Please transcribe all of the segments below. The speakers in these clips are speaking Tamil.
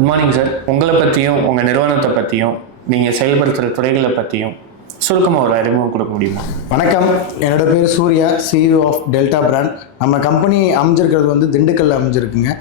Good morning sir. உங்களை பற்றியும் உங்கள் நிறுவனத்தை பற்றியும் நீங்கள் செயல்படுத்துகிற துறைகளை பற்றியும் சுருக்கமாக ஒரு அறிமுகம் கொடுக்க முடியுமா? வணக்கம், என்னோட பேர் Surya, CEO of delta brand. நம்ம கம்பெனி அமைஞ்சிருக்கிறது வந்து திண்டுக்கல்ல அமைஞ்சிருக்குங்க.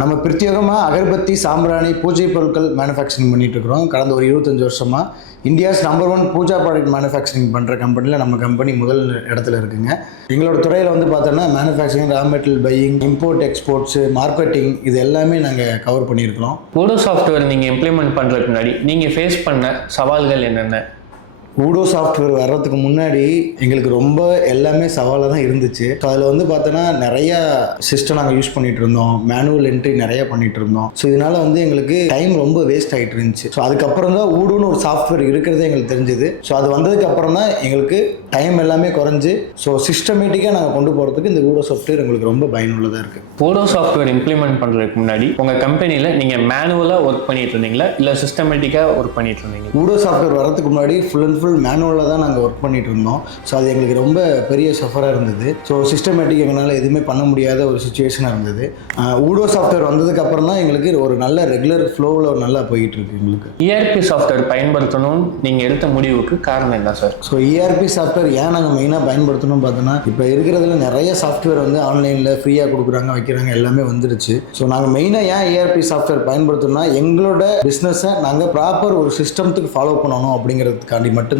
நம்ம பிரத்யேகமாக அகர்பத்தி, சாம்பிராணி, பூஜை பொருட்கள் மேனுஃபேக்சரிங் பண்ணிகிட்டு இருக்கிறோம். கடந்த ஒரு 25 வருஷமாக India's number 1 pooja product manufacturing பண்ணுற கம்பெனியில் நம்ம கம்பெனி முதல் இடத்துல இருக்குங்க. எங்களோட துறையில் வந்து பார்த்தோன்னா manufacturing, raw material buying, import exports, marketing, இது எல்லாமே நாங்கள் கவர் பண்ணியிருக்கிறோம். ஊடோ சாஃப்ட்வேர் நீங்கள் இம்ப்ளிமெண்ட் பண்ணுறதுக்கு முன்னாடி நீங்கள் ஃபேஸ் பண்ண சவால்கள் என்னென்ன? ஊடோ சாஃப்ட்வேர் வர்றதுக்கு முன்னாடி எங்களுக்கு ரொம்ப எல்லாமே சவாலாக தான் இருந்துச்சு. ஸோ அதில் வந்து பார்த்தோன்னா நிறையா சிஸ்டம் நாங்கள் யூஸ் பண்ணிகிட்டு இருந்தோம், மேனுவல் என்ட்ரி நிறையா பண்ணிகிட்டு இருந்தோம். ஸோ இதனால் வந்து எங்களுக்கு டைம் ரொம்ப வேஸ்ட் ஆகிட்டு இருந்துச்சு. ஸோ அதுக்கப்புறம் தான் ஊடோன்னு ஒரு சாஃப்ட்வேர் இருக்கிறதே எங்களுக்கு தெரிஞ்சுது. ஸோ அது வந்ததுக்கு அப்புறம் தான் எங்களுக்கு டைம் எல்லாமே குறைஞ்சி ஸோ சிஸ்டமேட்டிக்காக நாங்கள் கொண்டு போகிறதுக்கு இந்த ஊடோ சாஃப்ட்வேர் எங்களுக்கு ரொம்ப பயனுள்ளதாக இருக்குது. ஊடோ சாஃப்ட்வேர் இம்ப்ளிமெண்ட் பண்ணுறதுக்கு முன்னாடி உங்கள் கம்பெனியில் நீங்கள் மேனுவலாக ஒர்க் பண்ணிட்டு இருந்தீங்களா இல்லை சிஸ்டமேட்டிக்காக ஒர்க் பண்ணிட்டு இருந்தீங்களா? ஊடோ சாஃப்ட்வேர் வரதுக்கு முன்னாடி ஃபுல் மேனுவலாக தான் நாங்கள் ஒர்க் பண்ணிட்டு இருந்தோம். ஸோ அது எங்களுக்கு ரொம்ப பெரிய சஃபராக இருந்தது. ஸோ சிஸ்டமேட்டிக் எங்களால் எதுவுமே பண்ண முடியாத ஒரு சுச்சுவேஷனாக இருந்தது. ஊடோ சாஃப்ட்வேர் வந்ததுக்கு அப்புறம் தான் எங்களுக்கு ஒரு நல்ல ரெகுலர் ஃப்ளோவில் நல்லா போயிட்டு இருக்கு எங்களுக்கு. ERP சாஃப்ட்வேர் பயன்படுத்தணும்னு நீங்கள் எடுத்த முடிவுக்கு காரணம் என்ன சார்? ஸோ ERP சாஃப்ட்வேர் ஏன் நாங்கள் மெயினாக பயன்படுத்தணும்னு பார்த்தோன்னா, இப்போ இருக்கிறதுல நிறைய சாஃப்ட்வேர் வந்து ஆன்லைனில் ஃப்ரீயாக கொடுக்குறாங்க, வைக்கிறாங்க, எல்லாமே வந்துடுச்சு. ஸோ நாங்கள் மெயினாக ஏன் ERP சாஃப்ட்வேர் பயன்படுத்தணும்னா, எங்களோட பிஸ்னஸை நாங்கள் ப்ராப்பர் ஒரு சிஸ்டத்துக்கு ஃபாலோ பண்ணணும் அப்படிங்கிறதுக்காண்டி மட்டும்தான்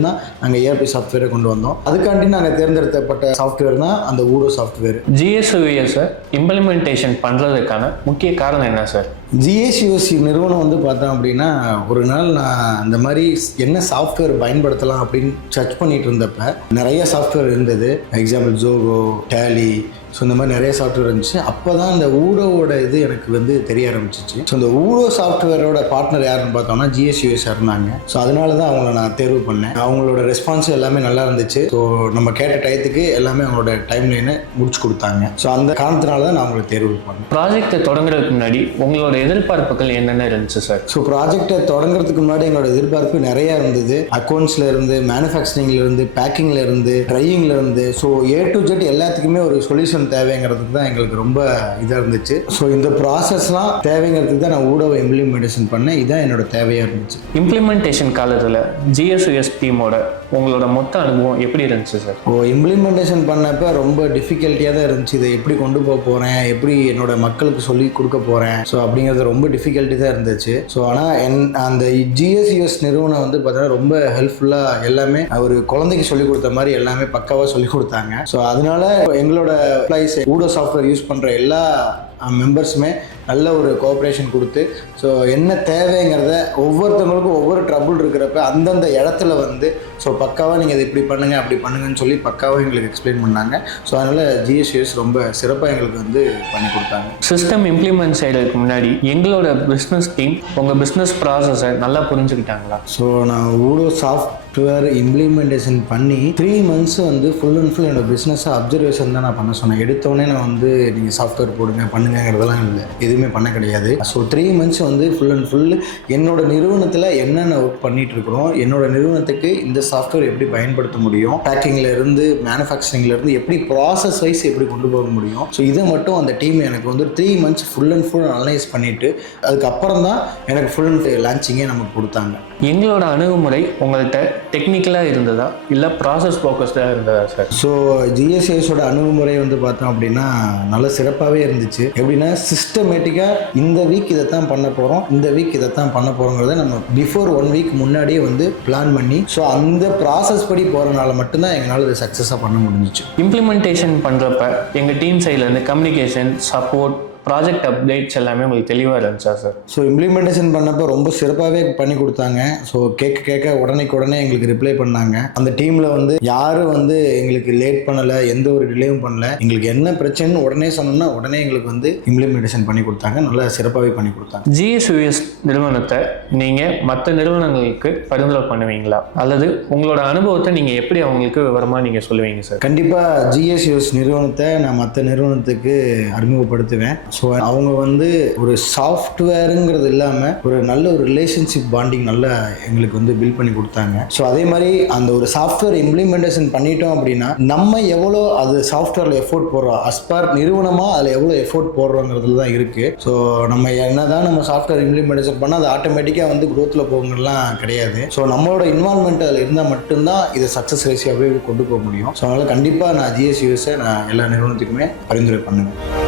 நாங்கள் ERP சாஃப்ட்வேரை கொண்டு வந்தோம். அதுக்காண்டி நாங்கள் தேர்ந்தெடுக்கப்பட்ட சாஃப்ட்வேர் தான் அந்த ஊடோ சாஃப்ட்வேர். GSUS இம்ப்ளிமெண்டேஷன் பண்ணுறதுக்கான முக்கிய காரணம் என்ன சார்? GSUS நிறுவனம் வந்து பார்த்தோம் அப்படின்னா, ஒரு நாள் நான் இந்த மாதிரி என்ன சாஃப்ட்வேர் பயன்படுத்தலாம் அப்படின்னு சர்ச் பண்ணிட்டு இருந்தப்ப நிறைய சாஃப்ட்வேர் இருந்தது. எக்ஸாம்பிள் ஜோகோ, டேலி, ஸோ இந்த மாதிரி நிறைய சாஃப்ட்வேர் இருந்துச்சு. அப்போ தான் இந்த ஊடோவோட இது எனக்கு வந்து தெரிய ஆரம்பிச்சிச்சு. ஸோ இந்த ஊடோ சாஃப்ட்வேரோட பார்ட்னர் யாருன்னு பார்த்தோம்னா GSUS இருந்தாங்க. ஸோ அதனால தான் அவங்கள நான் தேர்வு பண்ணேன். அவங்களோட ரெஸ்பான்ஸ் எல்லாமே நல்லா இருந்துச்சு. ஸோ நம்ம கேட்ட டயத்துக்கு எல்லாமே அவங்களோட டைம் லைனை முடிச்சு கொடுத்தாங்க. ஸோ அந்த காரணத்தினால தான் நான் அவங்களை தேர்வு பண்ணேன். ப்ராஜெக்டை தொடங்குறதுக்கு முன்னாடி உங்களோட எதிர்பார்ப்புகள் என்னென்ன இருந்துச்சு சார்? ஸோ ப்ராஜெக்டை தொடங்குறதுக்கு முன்னாடி எங்களோட எதிர்பார்ப்பு நிறையா இருந்தது. அக்கௌண்ட்ஸில் இருந்து, மேனுஃபேக்சரிங்ல இருந்து, பேக்கிங்ல இருந்து, ட்ரையிங்ல இருந்து, ஸோ A to Z எல்லாத்துக்குமே ஒரு சொல்யூஷன் தேவைங்கிறதுக்கு தான் எங்களுக்கு ரொம்ப இதாக இருந்துச்சு. ஸோ இந்த ப்ராசஸ்லாம் தேவைங்கிறதுக்கு தான் நான் ஊடோவை இம்ப்ளிமெண்டேஷன் பண்ணேன். இதுதான் என்னோட தேவையாக இருந்துச்சு. இம்ப்ளிமெண்டேஷன் காலத்தில் GSUS டீமோட உங்களோட மொத்த அனுபவம் எப்படி இருந்துச்சு சார்? இம்ப்ளிமெண்டேஷன் பண்ணப்போ ரொம்ப டிஃபிகல்ட்டியாக தான் இருந்துச்சு. இதை எப்படி கொண்டு போக போகிறேன், எப்படி என்னோட மக்களுக்கு சொல்லி கொடுக்க போகிறேன், ஸோ அப்படிங்கிறது ரொம்ப டிஃபிகல்ட்டி தான் இருந்துச்சு. ஸோ ஆனால் அந்த GSUS நிறுவனம் வந்து பார்த்தீங்கன்னா ரொம்ப ஹெல்ப்ஃபுல்லாக எல்லாமே ஒரு குழந்தைக்கு சொல்லிக் கொடுத்த மாதிரி எல்லாமே பக்காவாக சொல்லிக் கொடுத்தாங்க. ஸோ அதனால எங்களோட ஊடோ சாஃப்ட்வேர் யூஸ் பண்ணுற எல்லா மெம்பர்ஸுமே நல்ல ஒரு கோஆப்ரேஷன் கொடுத்து, ஸோ என்ன தேவைங்கிறத ஒவ்வொருத்தவங்களுக்கும் ஒவ்வொரு ட்ரபுள் இருக்கிறப்ப அந்தந்த இடத்துல வந்து ஸோ பக்காவாக நீங்கள் இதை இப்படி பண்ணுங்கள் அப்படி பண்ணுங்கன்னு சொல்லி பக்காவாக எங்களுக்கு எக்ஸ்பிளைன் பண்ணாங்க. ஸோ அதனால் GSUS ரொம்ப சிறப்பாக எங்களுக்கு வந்து பண்ணி கொடுத்தாங்க. சிஸ்டம் இம்ப்ளிமெண்ட் செய்கிறதுக்கு முன்னாடி எங்களோட பிஸ்னஸ் டீம் உங்கள் பிஸ்னஸ் ப்ராசஸை நல்லா புரிஞ்சுக்கிட்டாங்களா? ஸோ நான் ஊடோ சாஃப்ட்வேர் இம்ப்ளிமெண்டேஷன் பண்ணி 3 months வந்து ஃபுல் அண்ட் ஃபுல் என்னோட பிஸ்னஸை அப்சர்வேஷன் தான் நான் பண்ண சொன்னேன். எடுத்தோடனே நான் வந்து நீங்கள் சாஃப்ட்வேர் போடுங்க பண்ணுங்கிறதெல்லாம் இல்லை, எதுவுமே பண்ண கிடையாது. ஸோ 3 months வந்து ஃபுல் அண்ட் ஃபுல் என்னோட நிறுவனத்தில் என்னென்ன ஒர்க் பண்ணிட்டு இருக்கிறோம், என்னோட நிறுவனத்துக்கு இந்த சாஃப்ட்வேர் எப்படி பயன்படுத்த முடியும், பேக்கிங்ல இருந்து மேனுஃபேக்சரிங்ல இருந்து எப்படி ப்ராசஸ் வைஸ் எப்படி கொண்டு போக முடியும், ஸோ இதை மட்டும் அந்த டீம் எனக்கு வந்து 3 months full and full analyse பண்ணிட்டு அதுக்கப்புறம் தான் எனக்கு ஃபுல் அண்ட் லான்ச்சிங்கே நமக்கு கொடுத்தாங்க. எங்களோட அணுகுமுறை உங்கள்கிட்ட டெக்னிக்கலாக இருந்ததா இல்லை ப்ராசஸ் ஃபோக்கஸ்டாக இருந்ததா சார்? ஸோ GSUSோட அணுகுமுறை வந்து பார்த்தோம் அப்படின்னா நல்ல சிறப்பாகவே இருந்துச்சு. எப்படின்னா சிஸ்டமேட்டிக்காக இந்த வீக் இதைத்தான் பண்ண போகிறோம், இந்த வீக் இதைத்தான் பண்ண போகிறோங்கிறத நம்ம பிஃபோர் 1 week முன்னாடியே வந்து பிளான் பண்ணி ஸோ அந்த ப்ராசஸ் படி போகிறனால மட்டும்தான் எங்களால் இதை சக்ஸஸாக பண்ண முடிஞ்சிச்சு. இம்ப்ளிமெண்டேஷன் பண்ணுறப்ப எங்கள் டீம் சைட்லேருந்து கம்யூனிகேஷன், சப்போர்ட், ப்ராஜெக்ட் அப்டேட்ஸ் எல்லாமே உங்களுக்கு தெளிவாக இருந்துச்சா சார்? ஸோ இம்ப்ளிமெண்டேஷன் பண்ணப்போ ரொம்ப சிறப்பாகவே பண்ணி கொடுத்தாங்க. ஸோ கேட்க உடனே எங்களுக்கு ரிப்ளை பண்ணாங்க. அந்த டீமில் வந்து யாரும் வந்து எங்களுக்கு லேட் பண்ணலை, எந்த ஒரு டிலேவும் பண்ணல. எங்களுக்கு என்ன பிரச்சனைன்னு உடனே சொன்னோம்னா உடனே எங்களுக்கு வந்து இம்ப்ளிமெண்டேஷன் பண்ணி கொடுத்தாங்க, நல்லா சிறப்பாகவே பண்ணி கொடுத்தாங்க. GSUS நிறுவனத்தை நீங்கள் மற்ற நிறுவனங்களுக்கு பரிந்துரை பண்ணுவீங்களா அல்லது உங்களோட அனுபவத்தை நீங்கள் எப்படி அவங்களுக்கு விவரமாக நீங்கள் சொல்லுவீங்க சார்? கண்டிப்பாக GSUS நிறுவனத்தை நான் மற்ற நிறுவனத்துக்கு அறிமுகப்படுத்துவேன். ஸோ அவங்க வந்து ஒரு சாஃப்ட்வேருங்கிறது இல்லாமல் ஒரு நல்ல ஒரு ரிலேஷன்ஷிப் பாண்டிங் நல்லா எங்களுக்கு வந்து பில்ட் பண்ணி கொடுத்தாங்க. ஸோ அதே மாதிரி அந்த ஒரு சாஃப்ட்வேர் இம்ப்ளிமெண்டேஷன் பண்ணிட்டோம் அப்படின்னா நம்ம எவ்வளோ அது சாஃப்ட்வேரில் எஃபோர்ட் போடுறோம், அஸ்பார் நிறுவனமாக அதில் எவ்வளோ எஃபோர்ட் போடுறோங்கிறதுல தான் இருக்குது. ஸோ நம்ம என்ன தான் நம்ம சாஃப்ட்வேர் இம்ப்ளிமெண்டேஷன் பண்ணால் அது ஆட்டோமேட்டிக்காக வந்து க்ரோத்தில் போகணும்லாம் கிடையாது. ஸோ நம்மளோட இன்வால்மெண்ட் அதில் இருந்தால் மட்டும்தான் இதை சக்ஸஸ் ரேஷியோவே கொண்டு போக முடியும். ஸோ அதனால் கண்டிப்பாக நான் GSUS நான் எல்லா நிறுவனத்துக்குமே பரிந்துரை பண்ணுவேன்.